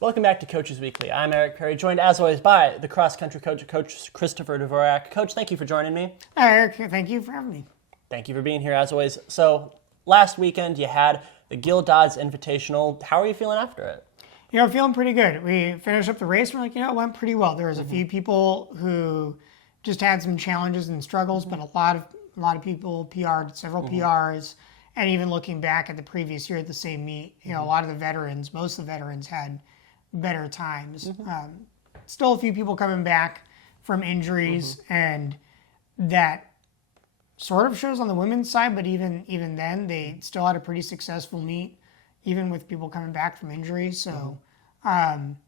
Welcome back to Coaches Weekly. I'm Eric Perry, joined as always by the cross-country coach, Coach Christopher Dvorak. Coach, thank you for joining me. Hi, Eric. Thank you for having me. Thank you for being here as always. So last weekend you had the Gil Dodds Invitational. How are you feeling after it? Feeling pretty good. We finished up the race. We're like, it went pretty well. There was a few people who just had some challenges and struggles, but a lot of people PR'd, several PRs, and even looking back at the previous year at the same meet, a lot of the veterans, most of the veterans had better times. Still a few people coming back from injuries, and that sort of shows on the women's side, but even then, they still had a pretty successful meet, even with people coming back from injuries. So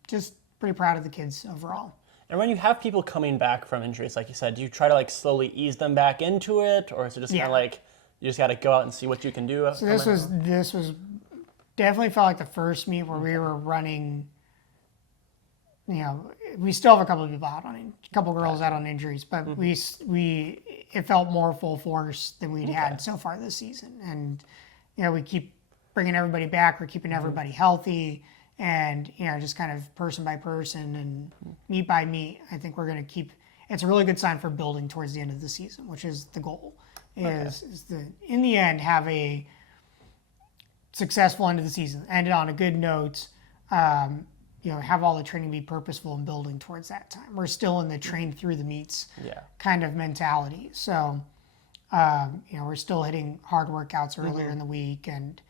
just pretty proud of the kids overall. And when you have people coming back from injuries, like you said, do you try to slowly ease them back into it, or is it just kind of you just got to go out and see what you can do? So this was definitely felt like the first meet where we were running. We still have a couple of people out a couple girls out on injuries, but it felt more full force than we'd had so far this season. And we keep bringing everybody back. We're keeping everybody healthy, and just kind of person by person and meet by meet. I think we're going to keep. It's a really good sign for building towards the end of the season, which is the goal. Is in the end have a successful end of the season, end it on a good note. Have all the training be purposeful and building towards that time. We're still in the train through the meets kind of mentality. So, we're still hitting hard workouts earlier in the week, and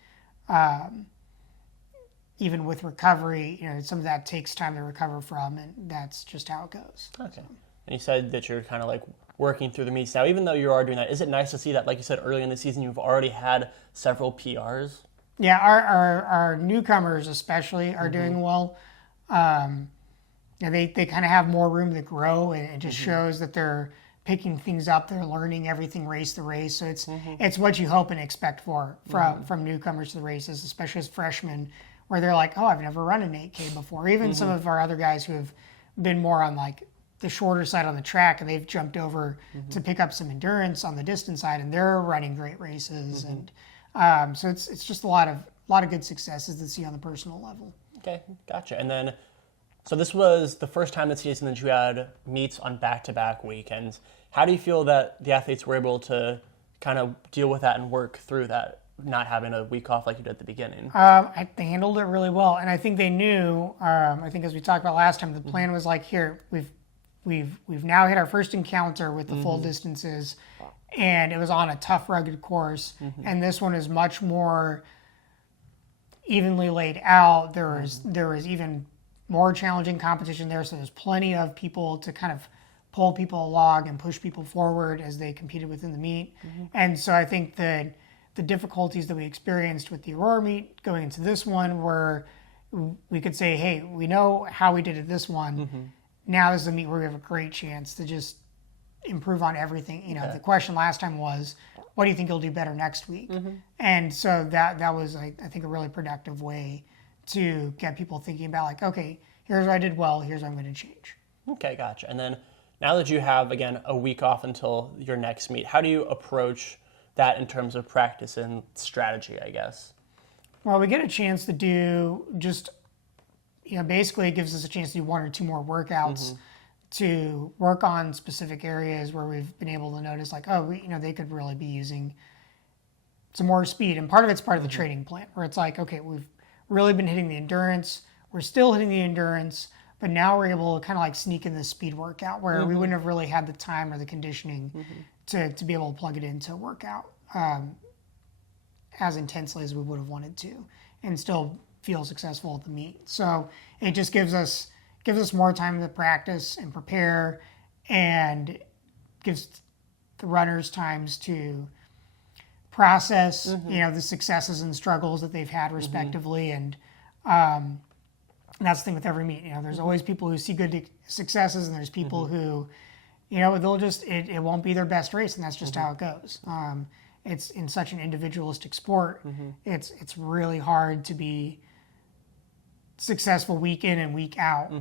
even with recovery, some of that takes time to recover from, and that's just how it goes. Okay. So. And you said that you're kind of working through the meets now. Even though you are doing that, is it nice to see that, like you said, early in the season, you've already had several PRs? Yeah, our newcomers especially are doing well. They kind of have more room to grow, and it just shows that they're picking things up. They're learning everything race to race. So it's what you hope and expect from newcomers to the races, especially as freshmen, where they're like, oh, I've never run an 8K before. Even some of our other guys who have been more on the shorter side on the track, and they've jumped over to pick up some endurance on the distance side, and they're running great races. And so it's just a lot of good successes to see on the personal level. Okay, gotcha. And then, so this was the first time this season that you had meets on back-to-back weekends. How do you feel that the athletes were able to kind of deal with that and work through that, not having a week off like you did at the beginning? They handled it really well, and I think they knew. I think as we talked about last time, the plan was here we've now hit our first encounter with the full distances, and it was on a tough, rugged course, and this one is much more evenly laid out. There was even more challenging competition there, so there's plenty of people to kind of pull people along and push people forward as they competed within the meet. And so I think the difficulties that we experienced with the Aurora meet going into this one were, we could say, hey, we know how we did at this one. Now this is a meet where we have a great chance to just improve on everything. The question last time was, what do you think you'll do better next week? And so that was, I think, a really productive way to get people thinking about okay, here's what I did well, here's what I'm going to change. Okay, gotcha. And then now that you have, again, a week off until your next meet, how do you approach that in terms of practice and strategy, I guess? Well, we get a chance to do just, basically it gives us a chance to do one or two more workouts to work on specific areas where we've been able to notice they could really be using some more speed. And part of it's part of the training plan where it's okay, we've really been hitting the endurance. We're still hitting the endurance, but now we're able to kind of sneak in the speed workout where we wouldn't have really had the time or the conditioning to be able to plug it into a workout as intensely as we would have wanted to and still feel successful at the meet. So it just gives us more time to practice and prepare, and gives the runners times to process, the successes and struggles that they've had respectively. And that's the thing with every meet. There's always people who see good successes, and there's people who, they'll just, it won't be their best race, and that's just how it goes. It's in such an individualistic sport. It's really hard to be successful week in and week out,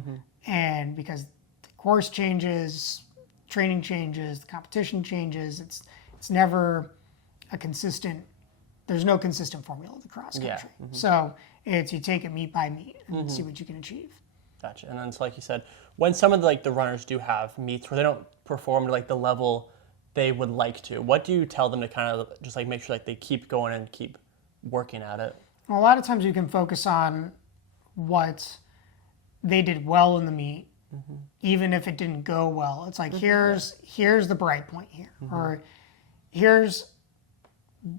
and because the course changes, training changes, the competition changes, it's never a consistent. There's no consistent formula of the cross country. So It's you take it meet by meet and see what you can achieve. Gotcha. And then, so like you said, when some of the runners do have meets where they don't perform to the level they would like to, what do you tell them to kind of just make sure they keep going and keep working at it? Well, a lot of times you can focus on what they did well in the meet, even if it didn't go well. It's like here's the bright point here, or here's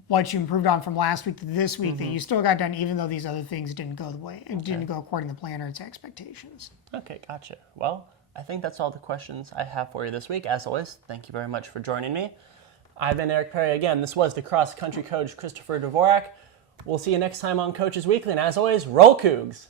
what you improved on from last week to this week that you still got done, even though these other things didn't go the way, it didn't go according to plan or its expectations. Okay, gotcha. Well, I think that's all the questions I have for you this week. As always, thank you very much for joining me. I've been Eric Perry again. This was the cross country coach Christopher Dvorak. We'll see you next time on Coaches Weekly, and as always, roll Cougs!